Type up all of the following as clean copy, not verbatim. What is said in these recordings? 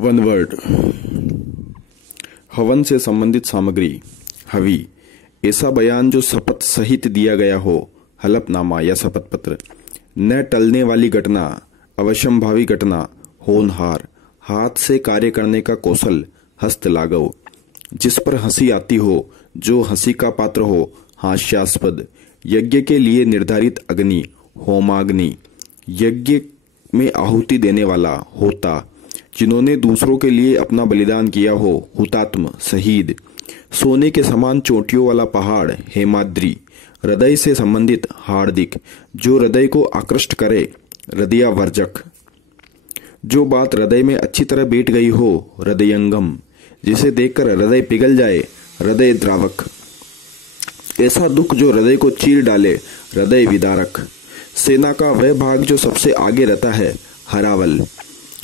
One word. हवन से संबंधित सामग्री। हवि, ऐसा बयान जो शपथ सहित दिया गया हो, हलफनामा या शपथ पत्र। न टलने वाली घटना, अवश्यंभावी घटना। होनहार, हाथ से कार्य करने का कौशल। हस्त लाघव, जिस पर हंसी आती हो, जो हंसी का पात्र हो, हास्यास्पद। यज्ञ के लिए निर्धारित अग्नि, होमाग्नि। यज्ञ में आहुति देने वाला, होता। जिन्होंने दूसरों के लिए अपना बलिदान किया हो, हुतात्म, शहीद। सोने के समान चोटियों वाला पहाड़, हेमाद्री। हृदय से संबंधित, हार्दिक, जो हृदय को आकृष्ट करे, हृदयावर्जक। जो बात हृदय में अच्छी तरह बैठ गई हो, हृदयंगम, जिसे देखकर हृदय पिघल जाए, हृदय द्रावक। ऐसा दुख जो हृदय को चीर डाले, हृदय विदारक। सेना का वह भाग जो सबसे आगे रहता है, हरावल।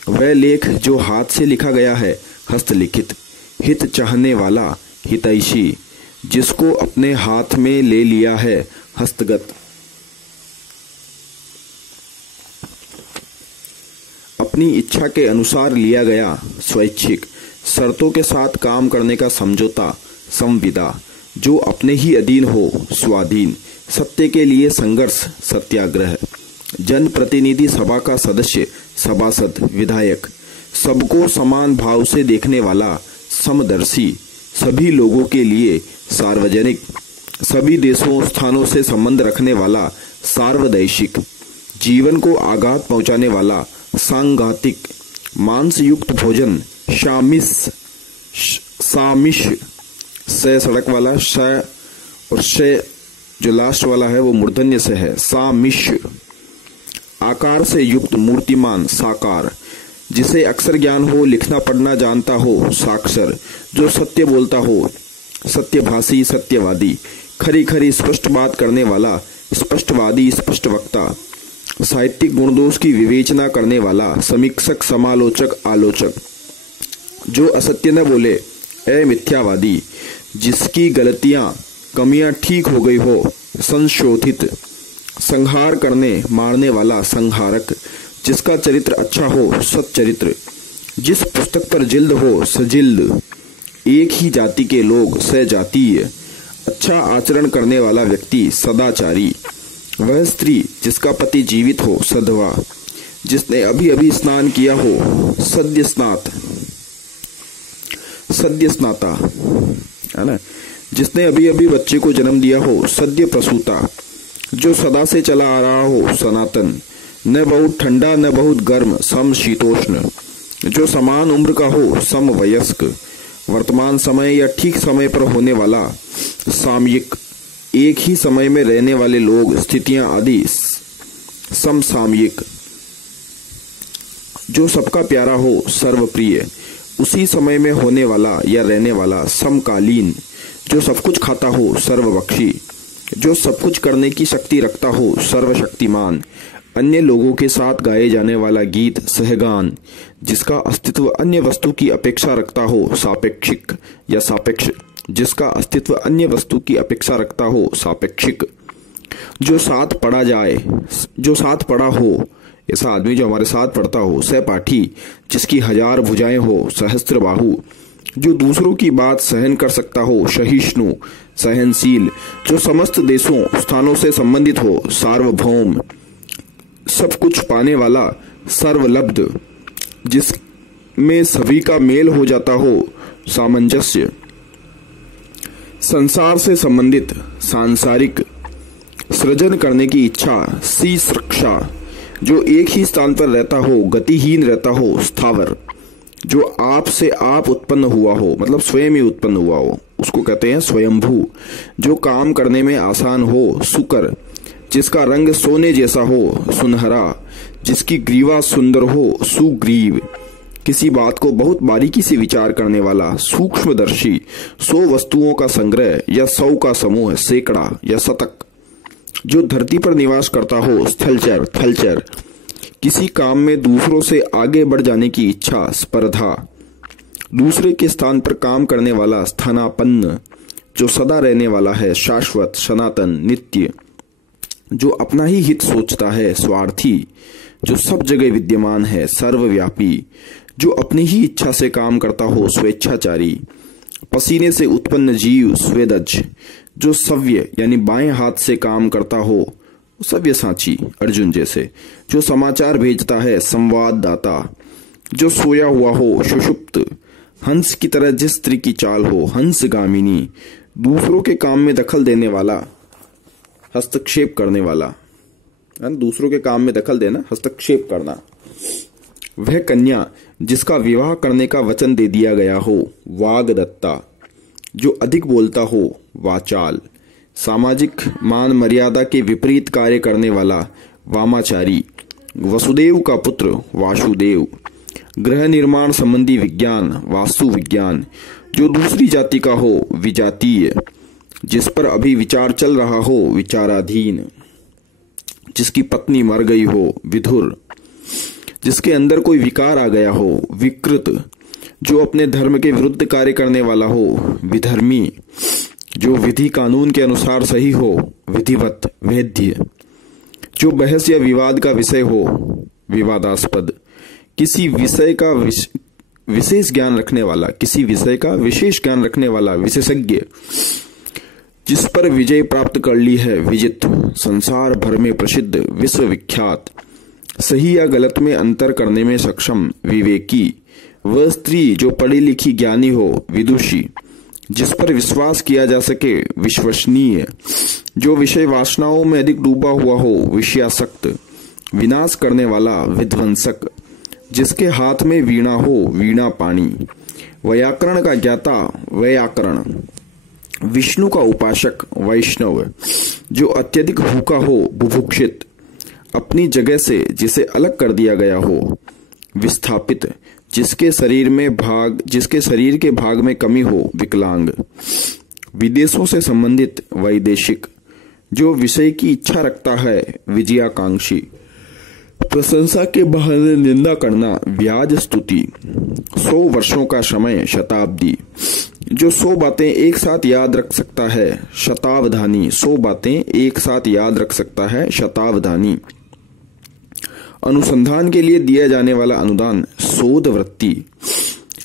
वह लेख जो हाथ से लिखा गया है, हस्तलिखित। हित चाहने वाला, हितैषी, जिसको अपने हाथ में ले लिया है, हस्तगत। अपनी इच्छा के अनुसार लिया गया, स्वैच्छिक। शर्तों के साथ काम करने का समझौता, संविदा। जो अपने ही अधीन हो, स्वाधीन। सत्य के लिए संघर्ष, सत्याग्रह। जन प्रतिनिधि सभा का सदस्य, सभासद, विधायक। सबको समान भाव से देखने वाला, समदर्शी। सभी लोगों के लिए, सार्वजनिक। सभी देशों स्थानों से संबंध रखने वाला, सार्वदैशिक। जीवन को आघात पहुंचाने वाला, सांघातिक। मांस युक्त भोजन, शामिश, सामिश। से सड़क वाला, श और से जो लास्ट वाला है वो मूर्धन्य से है, सामिश। आकार से युक्त, मूर्तिमान, साकार। जिसे अक्षर ज्ञान हो, लिखना पढ़ना जानता हो, साक्षर। जो सत्य बोलता हो, सत्यभाषी, सत्यवादी। खरी खरी स्पष्ट बात करने वाला, स्पष्टवादी, स्पष्ट वक्ता। साहित्यिक गुणदोष की विवेचना करने वाला, समीक्षक, समालोचक, आलोचक। जो असत्य न बोले, अमिथ्यावादी। जिसकी गलतियां, कमियां ठीक हो गई हो, संशोधित। संहार करने, मारने वाला, संहारक। जिसका चरित्र अच्छा हो, सच्चरित्र। जिस पुस्तक पर जिल्द हो, सजिल्द। एक ही जाति के लोग, सजातीय। अच्छा आचरण करने वाला व्यक्ति, सदाचारी। वह स्त्री जिसका पति जीवित हो, सधवा। जिसने अभी अभी स्नान किया हो, सद्य स्नात, सद्य स्नाता, है ना। जिसने अभी अभी बच्चे को जन्म दिया हो, सद्य प्रसूता। जो सदा से चला आ रहा हो, सनातन। न बहुत ठंडा न बहुत गर्म, समशीतोष्ण। जो समान उम्र का हो, समवयस्क। वर्तमान समय या ठीक समय पर होने वाला, सामयिक। एक ही समय में रहने वाले लोग, स्थितियां आदि, समसामयिक। जो सबका प्यारा हो, सर्वप्रिय। उसी समय में होने वाला या रहने वाला, समकालीन। जो सब कुछ खाता हो, सर्वभक्षी। जो सब कुछ करने की शक्ति रखता हो, सर्वशक्तिमान। अन्य लोगों के साथ गाए जाने वाला गीत, सहगान। जिसका अस्तित्व अन्य वस्तु की अपेक्षा रखता हो, सापेक्षिक या सापेक्ष। जिसका अस्तित्व अन्य वस्तु की अपेक्षा रखता हो, सापेक्षिक। जो साथ पढ़ा जाए, जो साथ पढ़ा हो, ऐसा आदमी जो हमारे साथ पढ़ता हो, सहपाठी। जिसकी 1000 भुजाएं हो, सहस्त्र बाहु। जो दूसरों की बात सहन कर सकता हो, सहिष्णु, सहनशील। जो समस्त देशों स्थानों से संबंधित हो, सार्वभौम। सब कुछ पाने वाला, सर्वलब्ध। जिसमें सभी का मेल हो जाता हो, सामंजस्य। संसार से संबंधित, सांसारिक। सृजन करने की इच्छा, सीसृक्षा। जो एक ही स्थान पर रहता हो, गतिहीन रहता हो, स्थावर। जो आप से आप उत्पन्न हुआ हो, मतलब स्वयं ही उत्पन्न हुआ हो, उसको कहते हैं स्वयंभू। जो काम करने में आसान हो, सुकर। जिसका रंग सोने जैसा हो, सुनहरा। जिसकी ग्रीवा सुंदर हो, सुग्रीव। किसी बात को बहुत बारीकी से विचार करने वाला, सूक्ष्मदर्शी। 100 वस्तुओं का संग्रह या 100 का समूह, सैकड़ा या शतक। जो धरती पर निवास करता हो, स्थलचर, थलचर। किसी काम में दूसरों से आगे बढ़ जाने की इच्छा, स्पर्धा। दूसरे के स्थान पर काम करने वाला, स्थानापन्न। जो सदा रहने वाला है, शाश्वत, सनातन, नित्य। जो अपना ही हित सोचता है, स्वार्थी। जो सब जगह विद्यमान है, सर्वव्यापी। जो अपनी ही इच्छा से काम करता हो स्वेच्छाचारी। पसीने से उत्पन्न जीव स्वेदज, जो सव्य यानी बाएं हाथ से काम करता हो सव्यसाची अर्जुन जैसे। जो समाचार भेजता है संवाददाता। जो सोया हुआ हो सुषुप्त। हंस की तरह जिस स्त्री की चाल हो हंसगामिनी। दूसरों के काम में दखल देने वाला, हस्तक्षेप करने वाला, दूसरों के काम में दखल देना, हस्तक्षेप करना। वह कन्या जिसका विवाह करने का वचन दे दिया गया हो वागदत्ता। जो अधिक बोलता हो वाचाल। सामाजिक मान मर्यादा के विपरीत कार्य करने वाला वामाचारी। वसुदेव का पुत्र वासुदेव। गृह निर्माण संबंधी विज्ञान वास्तु विज्ञान। जो दूसरी जाति का हो विजातीय। जिस पर अभी विचार चल रहा हो विचाराधीन। जिसकी पत्नी मर गई हो विधुर। जिसके अंदर कोई विकार आ गया हो विकृत। जो अपने धर्म के विरुद्ध कार्य करने वाला हो विधर्मी। जो विधि कानून के अनुसार सही हो विधिवत वेद्य। जो बहस या विवाद का विषय हो विवादास्पद। किसी विषय का विशेष ज्ञान रखने वाला, किसी विषय का विशेष ज्ञान रखने वाला विशेषज्ञ। जिस पर विजय प्राप्त कर ली है विजित। संसार भर में प्रसिद्ध विश्वविख्यात। सही या गलत में अंतर करने में सक्षम विवेकी। वह स्त्री जो पढ़ी लिखी ज्ञानी हो विदुषी। जिस पर विश्वास किया जा सके विश्वसनीय। जो विषय वासनाओं में अधिक डूबा हुआ हो विषयासक्त। विनाश करने वाला विध्वंसक। जिसके हाथ में वीणा हो वीणा पाणी। व्याकरण का ज्ञाता व्याकरण। विष्णु का उपासक वैष्णव। जो अत्यधिक भूखा हो बुभुक्षित। अपनी जगह से जिसे अलग कर दिया गया हो विस्थापित। जिसके शरीर के भाग में कमी हो विकलांग। विदेशों से संबंधित वैदेशिक। जो विषय की इच्छा रखता है विजयाकांक्षी। प्रशंसा के बहाने निंदा करना व्याज स्तुति। 100 वर्षों का समय शताब्दी। जो 100 बातें एक साथ याद रख सकता है शतावधानी। 100 बातें एक साथ याद रख सकता है शतावधानी। अनुसंधान के लिए दिया जाने वाला अनुदान शोध वृत्ति।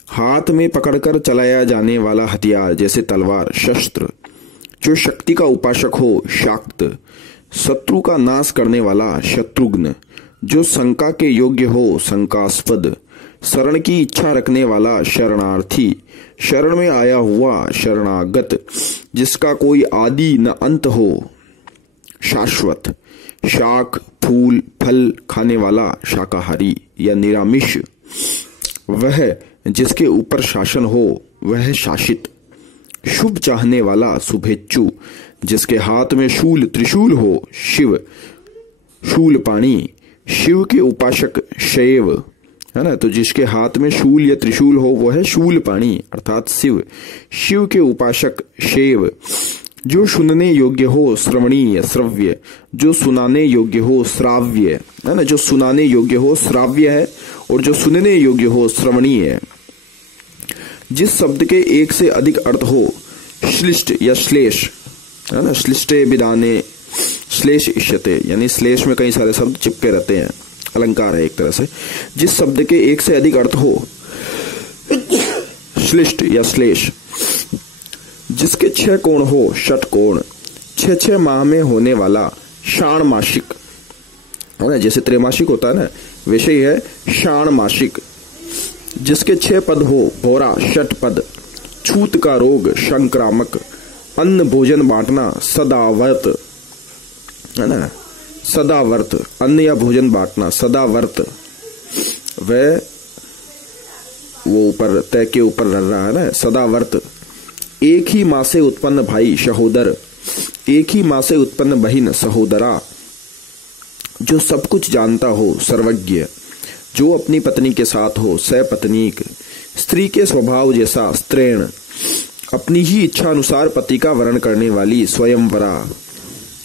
हाथ में पकड़कर चलाया जाने वाला हथियार जैसे तलवार शस्त्र। जो शक्ति का उपासक हो शाक्त। शत्रु का नाश करने वाला शत्रुघ्न। जो शंका के योग्य हो शंकास्पद। शरण की इच्छा रखने वाला शरणार्थी। शरण में आया हुआ शरणागत। जिसका कोई आदि न अंत हो शाश्वत। शाक फूल फल खाने वाला शाकाहारी या निरामिष। वह जिसके ऊपर शासन हो वह शासित। शुभ चाहने वाला शुभेच्छु। जिसके हाथ में शूल त्रिशूल हो शिव। शूलपाणी। शिव के उपासक शैव है ना। तो जिसके हाथ में शूल या त्रिशूल हो वो है शूलपाणी अर्थात शिव। शिव के उपासक शैव। जो सुनने योग्य हो श्रवणीय श्रव्य। जो सुनाने योग्य हो श्राव्य है ना। जो सुनाने योग्य हो श्राव्य है और जो सुनने योग्य हो श्रवणीय है। जिस शब्द के एक से अधिक अर्थ हो श्लिष्ट या श्लेष है ना। श्लिष्टे विदाने श्लेष इष्यते यानी श्लेष में कई सारे शब्द चिपके रहते हैं, अलंकार है एक तरह से। जिस शब्द के एक से अधिक अर्थ हो श्लिष्ट या श्लेष। जिसके 6 कोण हो षटकोण। 6 माह में होने वाला षाण्मासिक है ना। जैसे त्रैमासिक होता है ना वैसे ही है षाण्मासिक। जिसके 6 पद हो होरा षटपद। छूत का रोग संक्रामक। अन्न भोजन बांटना सदावर्त है ना। सदावर्त अन्न या भोजन बांटना सदावर्त। वह वो ऊपर तय के ऊपर रह रहा है ना सदावर्त। एक ही माँ से उत्पन्न भाई सहोदर। एक ही माँ से उत्पन्न बहन सहोदरा। जो सब कुछ जानता हो सर्वज्ञ। जो अपनी पत्नी के साथ हो सपत्नीक। स्त्री के स्वभाव जैसा स्त्रीण। अपनी ही इच्छा अनुसार पति का वर्ण करने वाली स्वयंवरा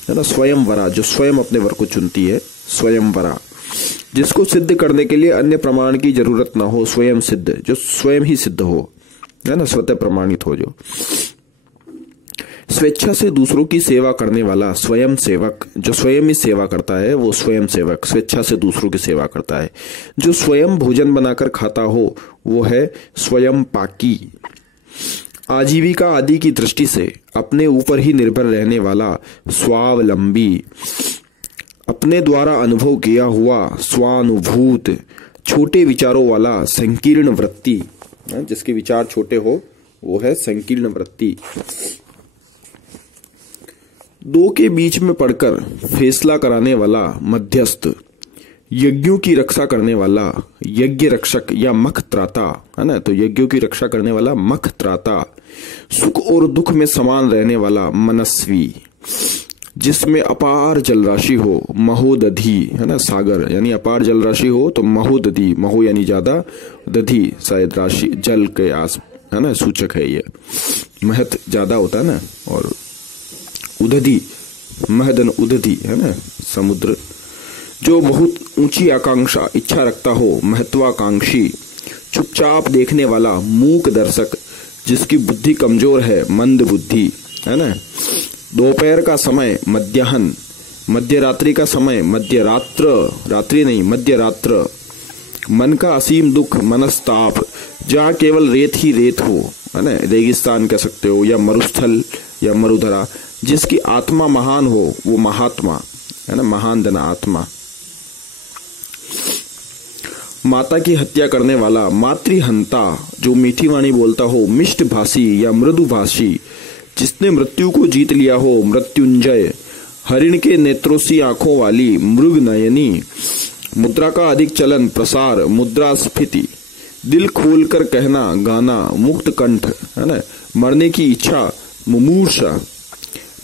है ना। स्वयंवरा जो स्वयं अपने वर को चुनती है स्वयंवरा। जिसको सिद्ध करने के लिए अन्य प्रमाण की जरूरत ना हो स्वयं सिद्ध। जो स्वयं ही सिद्ध हो है ना स्वतः प्रमाणित हो। जो स्वेच्छा से दूसरों की सेवा करने वाला स्वयं सेवक, जो स्वयं ही सेवा करता है वो स्वयं सेवक, स्वेच्छा से दूसरों की सेवा करता है। जो स्वयं भोजन बनाकर खाता हो वो है स्वयं पाकी। आजीविका आदि की दृष्टि से अपने ऊपर ही निर्भर रहने वाला स्वावलंबी। अपने द्वारा अनुभव किया हुआ स्वानुभूत। छोटे विचारों वाला संकीर्ण वृत्ति, जिसके विचार छोटे हो वो है संकीर्ण वृत्ति। दो के बीच में पड़कर फैसला कराने वाला मध्यस्थ। यज्ञों की रक्षा करने वाला यज्ञ रक्षक या मख त्राता, है ना, तो यज्ञों की रक्षा करने वाला मख त्राता। सुख और दुख में समान रहने वाला मनस्वी। जिसमें अपार जलराशि हो, महोदधि, है ना, सागर यानी अपार जलराशि हो तो महोदधि, महो यानी ज्यादा, दधि शायद राशि, जल के आस, है ना, सूचक है ये। महत ज्यादा होता है ना, और उदधि, महदन उदधि, है ना, समुद्र। जो बहुत ऊंची आकांक्षा इच्छा रखता हो, महत्वाकांक्षी। चुपचाप देखने वाला मूक दर्शक। जिसकी बुद्धि कमजोर है, मंद बुद्धि, है ना। दोपहर का समय मध्याह्न, मध्य रात्रि का समय मध्यरात्र, रात्रि नहीं मध्यरात्र। मन का असीम दुख मनस्ताप। जहाँ केवल रेत ही रेत हो, है ना, रेगिस्तान कह सकते हो, या मरुस्थल या मरुधरा। जिसकी आत्मा महान हो वो महात्मा, है ना, महान धन आत्मा। माता की हत्या करने वाला मातृहंता। जो मीठी वाणी बोलता हो, मिष्ट भाषी या मृदुभाषी। जिसने मृत्यु को जीत लिया हो, मृत्युंजय। हरिण के नेत्रों सी आंखों वाली, मृग नयनी। मुद्रा का अधिक चलन प्रसार, मुद्रास्फीति। दिल खोलकर कहना गाना, मुक्त कंठ, है ना। मरने की इच्छा, मुमूर्षा।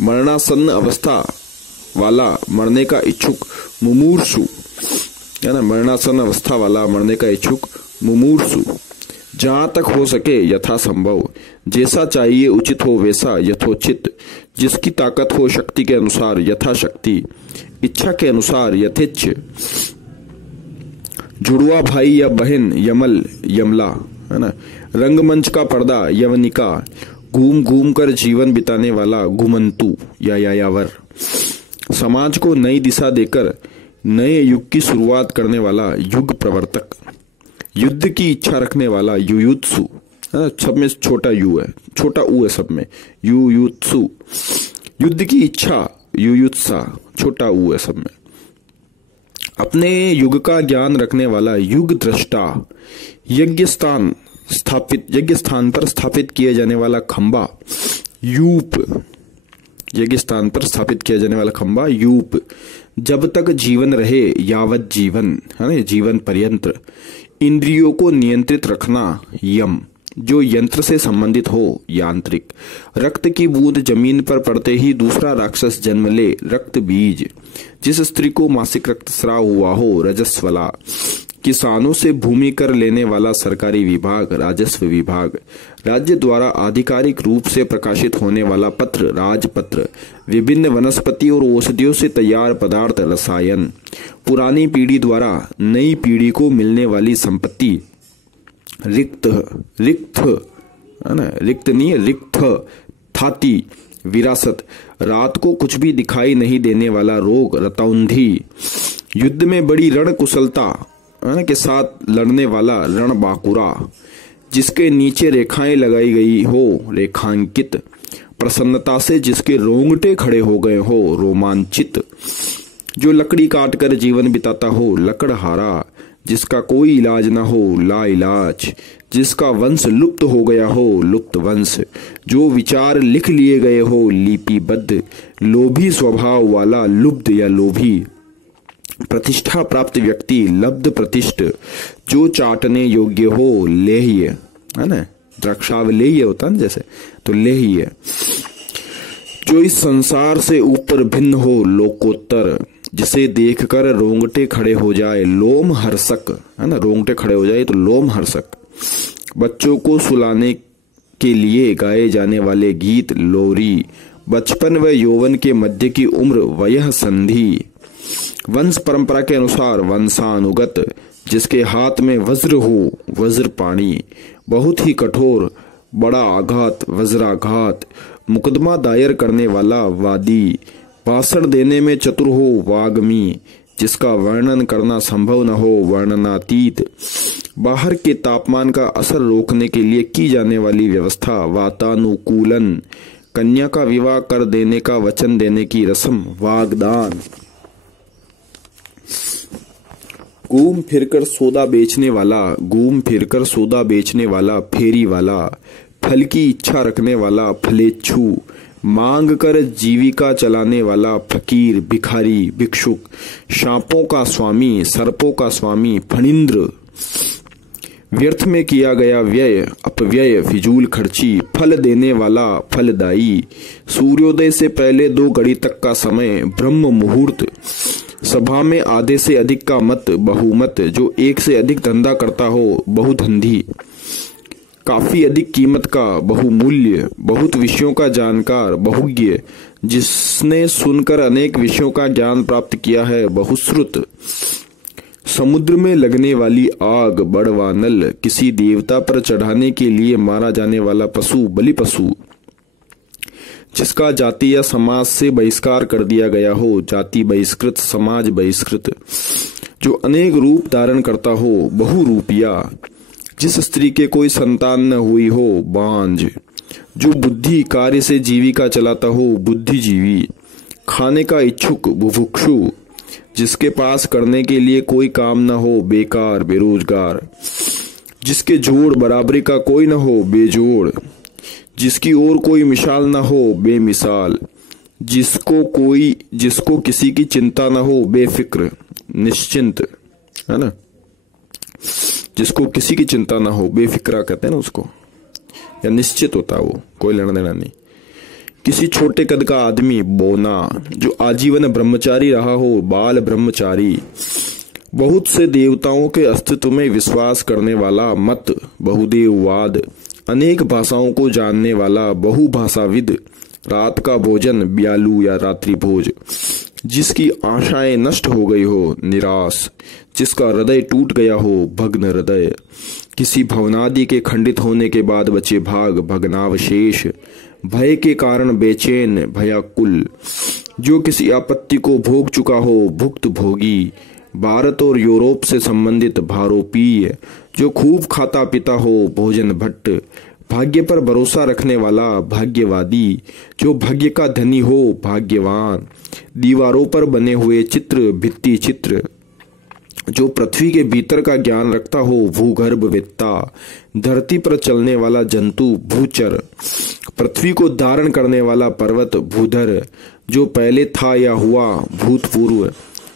मरणासन्न अवस्था वाला, मरने का इच्छुक, मुमूर्षु, है ना। मरणासन्न अवस्था वाला, मरने का इच्छुक, मुमूर्षु। जहां तक हो सके यथासंभव। जैसा चाहिए उचित हो वैसा यथोचित। जिसकी ताकत हो शक्ति के अनुसार यथाशक्ति। इच्छा के अनुसार यथेच्छ। जुड़वा भाई या बहन यमल, यमला, है ना। रंगमंच का पर्दा यवनिका। घूम घूम कर जीवन बिताने वाला घुमंतु या यायावर। समाज को नई दिशा देकर नए युग की शुरुआत करने वाला युग प्रवर्तक। युद्ध की इच्छा रखने वाला युयुत्सु, सब में छोटा यू है, छोटा ऊ है सब में, युयुत्सु। युद्ध की इच्छा युयुत्सा, छोटा ऊ है सब में। अपने युग का ज्ञान रखने वाला युग दृष्टा। यज्ञ स्थान पर स्थापित किए जाने वाला खंबा यूप। यज्ञ स्थान पर स्थापित किया जाने वाला खंबा यूप। जब तक जीवन रहे यावत जीवन, है ना, जीवन पर्यंत। इंद्रियों को नियंत्रित रखना यम। जो यंत्र से संबंधित हो यांत्रिक। रक्त की बूंद जमीन पर पड़ते ही दूसरा राक्षस जन्म ले, रक्त बीज। जिस स्त्री को मासिक रक्तस्राव हुआ हो, रजस्वला। किसानों से भूमि कर लेने वाला सरकारी विभाग, राजस्व विभाग। राज्य द्वारा आधिकारिक रूप से प्रकाशित होने वाला पत्र, राजपत्र। विभिन्न वनस्पति और औषधियों से तैयार पदार्थ, रसायन। पुरानी पीढ़ी द्वारा नई पीढ़ी को मिलने वाली संपत्ति, रिक्त, है ना, रिक्त नहीं, रिक्त। थाती, विरासत। रात को कुछ भी दिखाई नहीं देने वाला रोग, रतौंधी। युद्ध में बड़ी रण कुशलता के साथ लड़ने वाला रणबांकुरा। जिसके नीचे रेखाएं लगाई गई हो, रेखांकित। प्रसन्नता से जिसके रोंगटे खड़े हो गए हो, रोमांचित। जो लकड़ी काट कर जीवन बिताता हो, लकड़हारा। जिसका कोई इलाज ना हो, लाइलाज। जिसका वंश लुप्त हो गया हो, लुप्त वंश। जो विचार लिख लिए गए हो, लिपिबद्ध। लोभी स्वभाव वाला, लुब्ध या लोभी। प्रतिष्ठा प्राप्त व्यक्ति, लब्ध प्रतिष्ठ। जो चाटने योग्य हो, लेह्य, है ना, द्राक्षावलेह्य होता है जैसे, तो लेह्य। जो इस संसार से ऊपर भिन्न हो, लोकोत्तर। जिसे देखकर रोंगटे खड़े हो जाए, लोम हर्षक, है ना, रोंगटे खड़े हो जाए तो लोम हर्षक। बच्चों को सुलाने के लिए गाए जाने वाले गीत, लोरी। बचपन व यौवन के मध्य की उम्र, वयः संधि। वंश परंपरा के अनुसार वंशानुगत। जिसके हाथ में वज्र हो, वज्रपाणी। बहुत ही कठोर, बड़ा आघात, वज्राघात। मुकदमा दायर करने वाला वादी, भाषण देने में चतुर हो वाग्मी, जिसका वर्णन करना संभव न हो वर्णनातीत, बाहर के तापमान का असर रोकने के लिए की जाने वाली व्यवस्था वातानुकूलन, कन्या का विवाह कर देने का वचन देने की रस्म वागदान, घूम फिरकर सौदा बेचने वाला फेरी वाला, फल की इच्छा रखने वाला फलेच्छू, मांग कर जीविका चलाने वाला फकीर भिखारी भिक्षुक, सांपों का स्वामी सर्पों का स्वामी फणिंद्र, व्यर्थ में किया गया व्यय अपव्यय फिजूल खर्ची, फल देने वाला फलदायी, सूर्योदय से पहले 2 घड़ी तक का समय ब्रह्म मुहूर्त, सभा में आधे से अधिक का मत बहुमत, जो एक से अधिक धंधा करता हो बहुधंधी, काफी अधिक कीमत का बहुमूल्य, बहुत विषयों का जानकार बहुज्ञ, जिसने सुनकर अनेक विषयों का ज्ञान प्राप्त किया है बहुश्रुत, समुद्र में लगने वाली आग बड़वानल, किसी देवता पर चढ़ाने के लिए मारा जाने वाला पशु बलि पशु, जिसका जाति या समाज से बहिष्कार कर दिया गया हो जाति बहिष्कृत समाज बहिष्कृत, जो अनेक रूप धारण करता हो बहुरूपिया, जिस स्त्री के कोई संतान न हुई हो बांझ, जो बुद्धि कार्य से जीविका चलाता हो बुद्धिजीवी, खाने का इच्छुक बुभुक्षु, जिसके पास करने के लिए कोई काम न हो बेकार बेरोजगार, जिसके जोड़ बराबरी का कोई न हो बेजोड़, जिसकी ओर कोई मिसाल न हो बेमिसाल, जिसको किसी की चिंता न हो बेफिक्र निश्चिंत, है ना, जिसको किसी की चिंता ना हो बेफिक्रा कहते हैं ना उसको, या निश्चित होता वो कोई लेना देना नहीं, किसी छोटे कद का आदमी बोना, जो आजीवन ब्रह्मचारी रहा हो बाल ब्रह्मचारी, बहुत से देवताओं के अस्तित्व में विश्वास करने वाला मत बहुदेववाद, अनेक भाषाओं को जानने वाला बहुभाषाविद, रात का भोजन ब्यालू या रात्रि भोज, जिसकी आशाएं नष्ट हो गई हो निराश, जिसका हृदय टूट गया हो भग्न हृदय, किसी भवनादि के खंडित होने के बाद बचे भाग भग्नावशेष, भय के कारण बेचैन भयाकुल, जो किसी आपत्ति को भोग चुका हो भुक्त भोगी, भारत और यूरोप से संबंधित भारोपीय, जो खूब खाता पीता हो भोजन भट्ट, भाग्य पर भरोसा रखने वाला भाग्यवादी, जो भाग्य का धनी हो भाग्यवान, दीवारों पर बने हुए चित्र भित्ति चित्र, जो पृथ्वी के भीतर का ज्ञान रखता हो भूगर्भवेत्ता, धरती पर चलने वाला जंतु भूचर, पृथ्वी को धारण करने वाला पर्वत भूधर, जो पहले था या हुआ भूतपूर्व,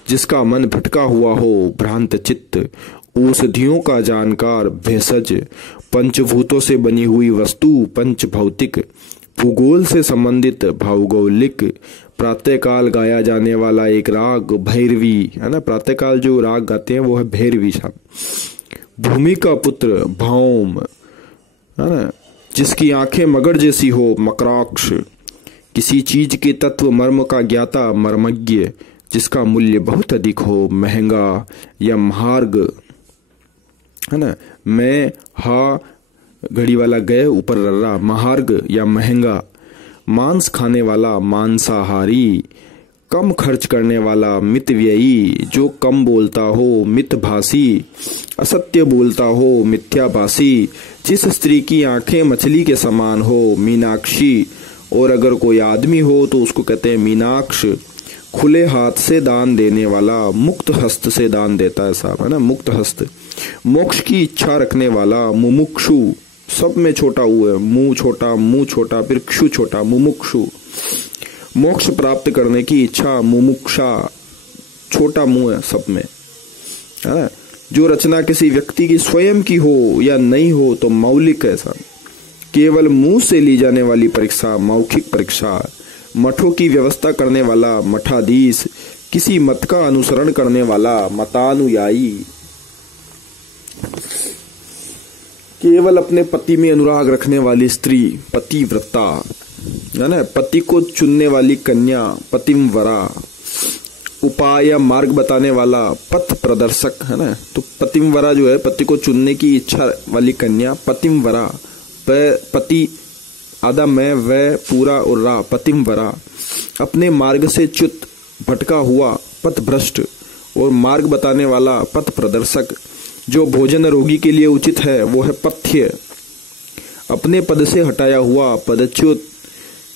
जिसका मन भटका हुआ हो भ्रांत चित्त, औषधियों का जानकार भेषज, पंचभूतों से बनी हुई वस्तु पंच भौतिक, भूगोल से संबंधित भौगोलिक, प्रातःकाल गाया जाने वाला एक राग भैरवी, है ना, प्रातःकाल जो राग गाते हैं वो है भैरवी साहब, भूमि का पुत्र भौम, है ना, जिसकी आंखें मगर जैसी हो मकराक्ष, किसी चीज के तत्व मर्म का ज्ञाता मर्मज्ञ, जिसका मूल्य बहुत अधिक हो महंगा या महार्ग, है ना, मैं हा घड़ी वाला गए ऊपर रर्रा, महार्ग या महंगा, मांस खाने वाला मांसाहारी, कम खर्च करने वाला मितव्ययी, जो कम बोलता हो मितभाषी, असत्य बोलता हो मिथ्याभाषी, जिस स्त्री की आंखें मछली के समान हो मीनाक्षी, और अगर कोई आदमी हो तो उसको कहते हैं मीनाक्ष, खुले हाथ से दान देने वाला, मुक्त हस्त से दान देता है साहब, है ना, मुक्त हस्त, मोक्ष की इच्छा रखने वाला मुमुक्षु, सब में छोटा हुआ है, मुंह छोटा फिर क्षु छोटा, मुमुक्षु, मोक्ष प्राप्त करने की इच्छा मुमुक्षा, छोटा मुंह है सब में, है ना, जो रचना किसी व्यक्ति की स्वयं की हो या नहीं हो तो मौलिक है साहब, केवल मुंह से ली जाने वाली परीक्षा मौखिक परीक्षा, मठों की व्यवस्था करने वाला मठाधीश, किसी मत का अनुसरण करने वाला मतानुयायी, केवल अपने पति में अनुराग रखने वाली स्त्री पतिव्रता, है ना, पति को चुनने वाली कन्या पतिमवरा, उपाय या मार्ग बताने वाला पथ प्रदर्शक, है ना, तो पतिमवरा जो है पति को चुनने की इच्छा वाली कन्या पतिमवरा, पति आधा मैं वह पूरा उर्रा पतिमवरा, अपने मार्ग से च्युत भटका हुआ पथ भ्रष्ट और मार्ग बताने वाला पथ प्रदर्शक। जो भोजन रोगी के लिए उचित है वो है पथ्य, अपने पद से हटाया हुआ पदच्युत,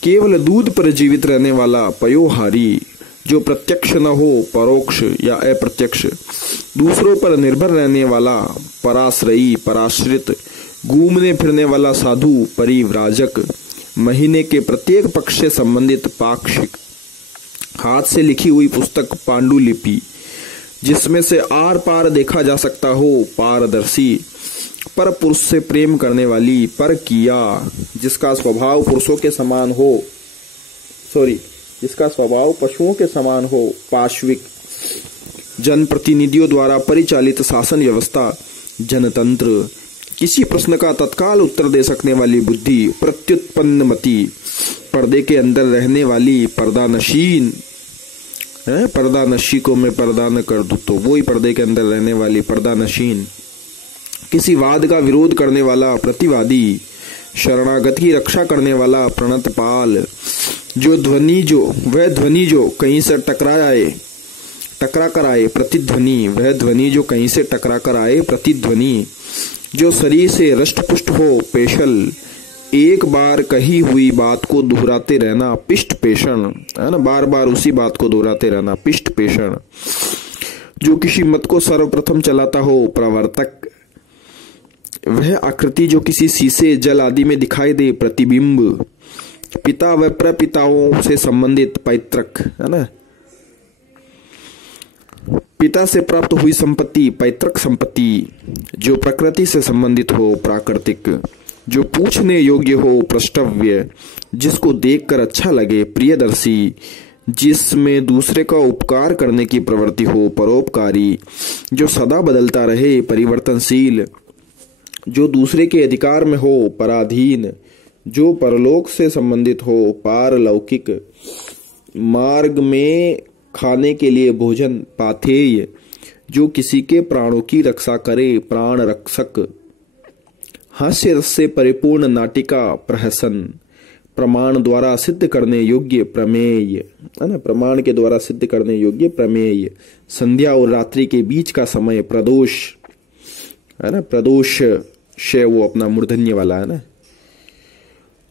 केवल दूध पर जीवित रहने वाला पयोहारी। जो प्रत्यक्ष न हो परोक्ष या अप्रत्यक्ष, दूसरों पर निर्भर रहने वाला पराश्रयी पराश्रित, घूमने फिरने वाला साधु परिव्राजक, महीने के प्रत्येक पक्ष से संबंधित पाक्षिक, हाथ से लिखी हुई पुस्तक पांडुलिपि जिसमें से आर पार देखा जा सकता हो पारदर्शी, पर पुरुष से प्रेम करने वाली पर किया, जिसका स्वभाव पुरुषों के समान हो जिसका स्वभाव पशुओं के समान हो पाश्विक, जनप्रतिनिधियों द्वारा परिचालित शासन व्यवस्था जनतंत्र, किसी प्रश्न का तत्काल उत्तर दे सकने वाली बुद्धि प्रत्युत्पन्नमति, पर्दे के अंदर रहने वाली पर्दानशीन है, पर्दानशी को मैं पर्दा न कर दूं तो वही पर्दे के अंदर रहने वाली पर्दानशीन, किसी वाद का विरोध करने वाला प्रतिवादी, शरणागत की रक्षा करने वाला प्रणतपाल, वह ध्वनि जो कहीं से टकरा कर आए प्रतिध्वनि, वह ध्वनि जो कहीं से टकरा कर आए प्रतिध्वनि, जो शरीर से रष्टपुष्ट हो पेशल, एक बार कही हुई बात को दोहराते रहना पिष्ट पेषण, है ना, बार बार उसी बात को दोहराते रहना पिष्ट पेषण, जो किसी मत को सर्वप्रथम चलाता हो प्रवर्तक, वह आकृति जो किसी शीशे जल आदि में दिखाई दे प्रतिबिंब, पिता व प्रपिताओं से संबंधित पैतृक, है ना, पिता से प्राप्त हुई संपत्ति पैतृक संपत्ति, जो प्रकृति से संबंधित हो प्राकृतिक, जो पूछने योग्य हो प्रष्टव्य, जिसको देखकर अच्छा लगे प्रियदर्शी, जिसमें दूसरे का उपकार करने की प्रवृत्ति हो परोपकारी, जो सदा बदलता रहे परिवर्तनशील, जो दूसरे के अधिकार में हो पराधीन, जो परलोक से संबंधित हो पारलौकिक, मार्ग में खाने के लिए भोजन पाथेय, जो किसी के प्राणों की रक्षा करे प्राण रक्षक, हास्य रस से परिपूर्ण नाटिका प्रहसन, प्रमाण द्वारा सिद्ध करने योग्य प्रमेय, है ना, प्रमाण के द्वारा सिद्ध करने योग्य प्रमेय, संध्या और रात्रि के बीच का समय प्रदोष, है ना, प्रदोष शे वो अपना मूर्धन्य वाला है ना,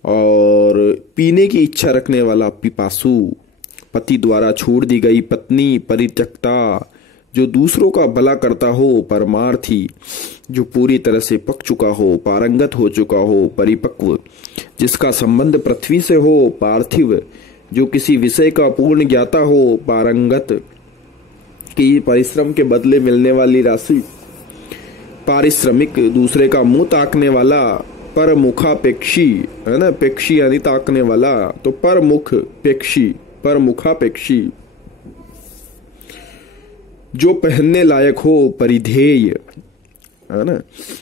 और पीने की इच्छा रखने वाला पिपासु, पति द्वारा छोड़ दी गई पत्नी परित्यक्ता, जो दूसरों का भला करता हो परमार्थी, जो पूरी तरह से पक चुका हो पारंगत हो चुका हो परिपक्व, जिसका संबंध पृथ्वी से हो पार्थिव, जो किसी विषय का पूर्ण ज्ञाता हो पारंगत, कि परिश्रम के बदले मिलने वाली राशि पारिश्रमिक, दूसरे का मुंह ताकने वाला परमुखापेक्षी, है ना, पेक्षी यानी ताकने वाला, तो परमुख पेक्षी परमुखापेक्षी, जो पहनने लायक हो परिधेय, है ना,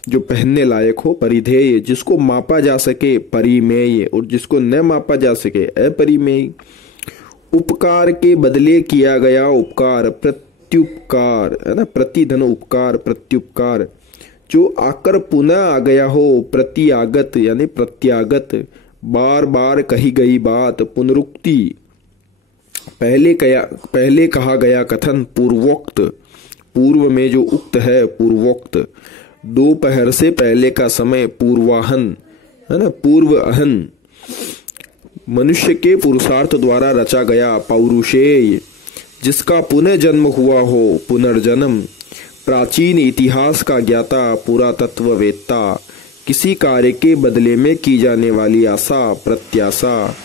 जो पहनने लायक हो परिधेय, जिसको मापा जा सके परिमेय और जिसको न मापा जा सके अपरिमेय, उपकार के बदले किया गया उपकार प्रत्युपकार, है ना, प्रतिधन उपकार प्रत्युपकार, जो आकर पुनः आ गया हो प्रत्यागत यानी प्रत्यागत, बार बार कही गई बात पुनरुक्ति, पहले कहा गया कथन पूर्वोक्त, पूर्व में जो उक्त है पूर्वोक्त, दोपहर से पहले का समय पूर्वाहन, है ना, पूर्व अहन, मनुष्य के पुरुषार्थ द्वारा रचा गया पौरुषेय, जिसका पुनः जन्म हुआ हो पुनर्जन्म, प्राचीन इतिहास का ज्ञाता पुरातत्ववेत्ता, किसी कार्य के बदले में की जाने वाली आशा प्रत्याशा,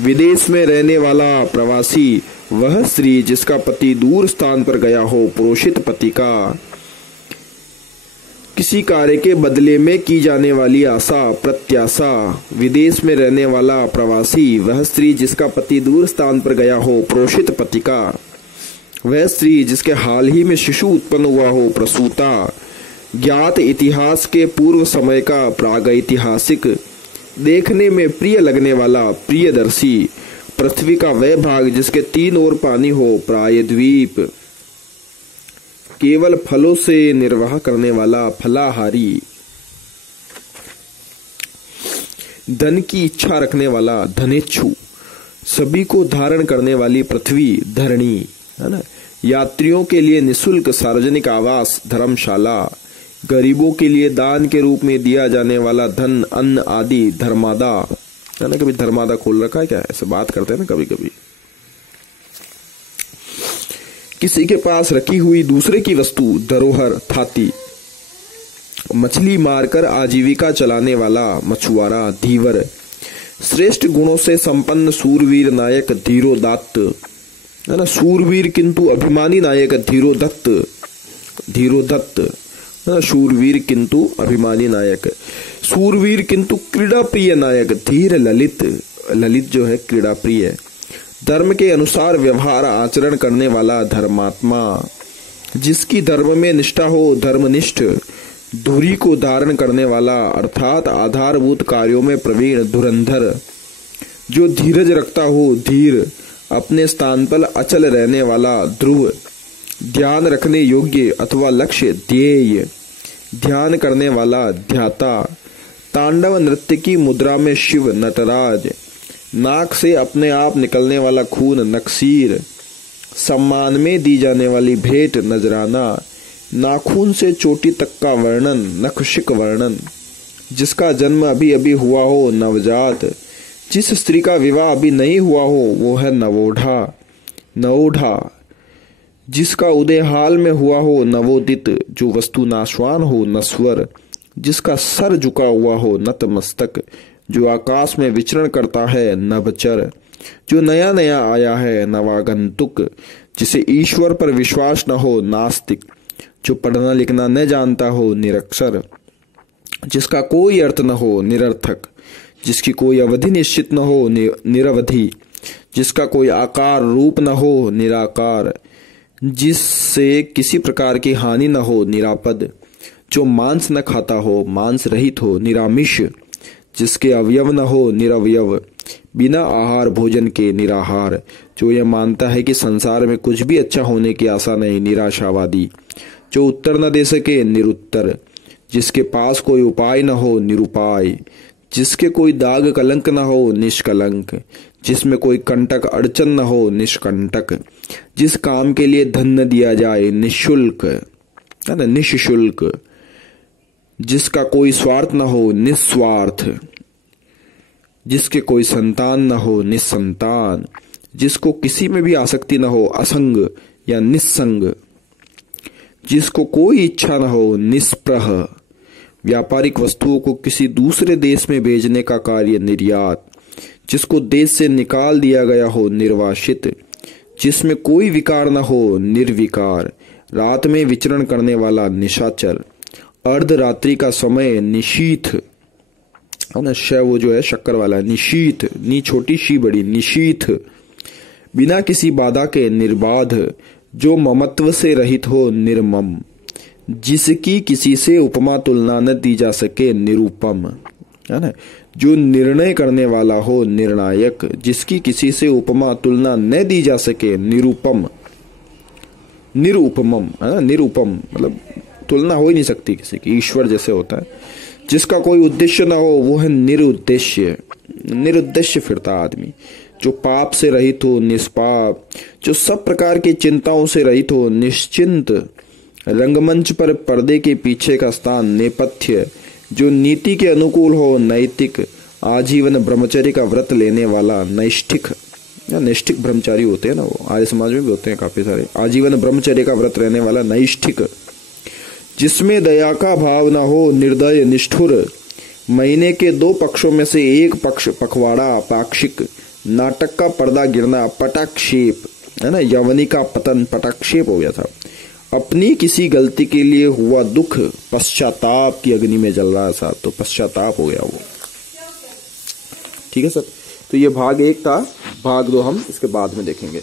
विदेश में रहने वाला प्रवासी, वह स्त्री जिसका पति दूर स्थान पर गया हो पुरोषित पति का, किसी कार्य के बदले में की जाने वाली आशा प्रत्याशा, विदेश में रहने वाला प्रवासी, वह स्त्री जिसका पति दूर स्थान पर गया हो पुरोषित पति का, वह स्त्री जिसके हाल ही में शिशु उत्पन्न हुआ हो प्रसूता, ज्ञात इतिहास के पूर्व समय का प्रागैतिहासिक, देखने में प्रिय लगने वाला प्रियदर्शी, पृथ्वी का वह भाग जिसके तीन ओर पानी हो प्रायद्वीप, केवल फलों से निर्वाह करने वाला फलाहारी, धन की इच्छा रखने वाला धनेच्छु, सभी को धारण करने वाली पृथ्वी धरणी, है ना। यात्रियों के लिए निशुल्क सार्वजनिक आवास धर्मशाला, गरीबों के लिए दान के रूप में दिया जाने वाला धन अन्न आदि धर्मादा, है ना। कभी धर्मादा खोल रखा है क्या? ऐसे बात करते हैं ना कभी कभी। किसी के पास रखी हुई दूसरे की वस्तु धरोहर थाती, मछली मारकर आजीविका चलाने वाला मछुआरा धीवर, श्रेष्ठ गुणों से संपन्न सूरवीर नायक धीरोदात्त, है ना। सूरवीर किंतु अभिमानी नायक धीरोदत्त, धीरोदत्त, है ना। शूरवीर किंतु अभिमानी नायक, सूरवीर किंतु क्रीड़ा प्रिय नायक धीर ललित, ललित जो है क्रीड़ा प्रिय, धर्म के अनुसार व्यवहार आचरण करने वाला धर्मात्मा, जिसकी धर्म में निष्ठा हो धर्मनिष्ठ, धुरी को धारण करने वाला अर्थात आधारभूत कार्यों में प्रवीण धुरंधर, जो धीरज रखता हो धीर, अपने स्थान पर अचल रहने वाला ध्रुव, ध्यान रखने योग्य अथवा लक्ष्य ध्येय, ध्यान करने वाला ध्याता, तांडव नृत्य की मुद्रा में शिव नटराज, नाक से अपने आप निकलने वाला खून नक्सीर, सम्मान में दी जाने वाली भेंट नजराना, नाखून से चोटी तक का वर्णन नखशिक वर्णन, जिसका जन्म अभी अभी हुआ हो नवजात, जिस स्त्री का विवाह अभी नहीं हुआ हो वो है नवोढ़ा, नवोढ़ा, जिसका उदय हाल में हुआ हो नवोदित, जो वस्तु नाशवान हो नस्वर, जिसका सर झुका हुआ हो नतमस्तक, जो आकाश में विचरण करता है नभचर, जो नया नया आया है नवागंतुक, जिसे ईश्वर पर विश्वास न हो नास्तिक, जो पढ़ना लिखना न जानता हो निरक्षर, जिसका कोई अर्थ न हो निरर्थक, जिसकी कोई अवधि निश्चित न हो निरवधि, जिसका कोई आकार रूप न हो निराकार, जिससे किसी प्रकार की हानि न हो निरापद, जो मांस न खाता हो मांस रहित हो निरामिष, जिसके अवयव न हो निरवयव, बिना आहार भोजन के निराहार, जो यह मानता है कि संसार में कुछ भी अच्छा होने की आशा नहीं निराशावादी, जो उत्तर न दे सके निरुत्तर, जिसके पास कोई उपाय न हो निरुपाय, जिसके कोई दाग कलंक न हो निष्कलंक, जिसमें कोई कंटक अड़चन न हो निष्कंटक, जिस काम के लिए धन न दिया जाए निःशुल्क, है ना, निःशुल्क, जिसका कोई स्वार्थ न हो निस्वार्थ, जिसके कोई संतान न हो निसंतान, जिसको किसी में भी आसक्ति न हो असंग या निस्संग, जिसको कोई इच्छा न हो निस्पृह, व्यापारिक वस्तुओं को किसी दूसरे देश में भेजने का कार्य निर्यात, जिसको देश से निकाल दिया गया हो निर्वासित, जिसमें कोई विकार न हो निर्विकार, रात में विचरण करने वाला निशाचर, अर्धरात्रि का समय निशीथ, है ना, श वो जो है शक्कर वाला निशीथ, नी छोटी शी बड़ी निशीथ, बिना किसी बाधा के निर्बाध, जो ममत्व से रहित हो निर्मम, जिसकी किसी से उपमा तुलना न दी जा सके निरूपम, है ना, जो निर्णय करने वाला हो निर्णायक, जिसकी किसी से उपमा तुलना न दी जा सके निरूपम, निरूपमम, है ना, निरूपम मतलब तुलना हो ही नहीं सकती किसी की, ईश्वर जैसे होता है, जिसका कोई उद्देश्य ना हो वो है निरुद्देश्य, निरुद्देश्य फिरता आदमी, जो पाप से रहित हो निष्पाप, जो सब प्रकार की चिंताओं से रहित हो निश्चिंत, रंगमंच पर पर्दे के पीछे का स्थान नेपथ्य, जो नीति के अनुकूल हो नैतिक, आजीवन ब्रह्मचर्य का व्रत लेने वाला नैष्ठिक, नैष्ठिक ब्रह्मचारी होते हैं ना, वो आर्य समाज में भी होते हैं काफी सारे, आजीवन ब्रह्मचर्य का व्रत रहने वाला नैष्ठिक, जिसमें दया का भाव न हो निर्दय निष्ठुर, महीने के 2 पक्षों में से एक पक्ष पखवाड़ा पाक्षिक, नाटक का पर्दा गिरना पटाक्षेप, है ना, यवनी का पतन पटाक्षेप हो गया था, अपनी किसी गलती के लिए हुआ दुख पश्चाताप की अग्नि में जल रहा था तो पश्चाताप हो गया वो। ठीक है सर, तो ये भाग 1 था, भाग 2 हम इसके बाद में देखेंगे।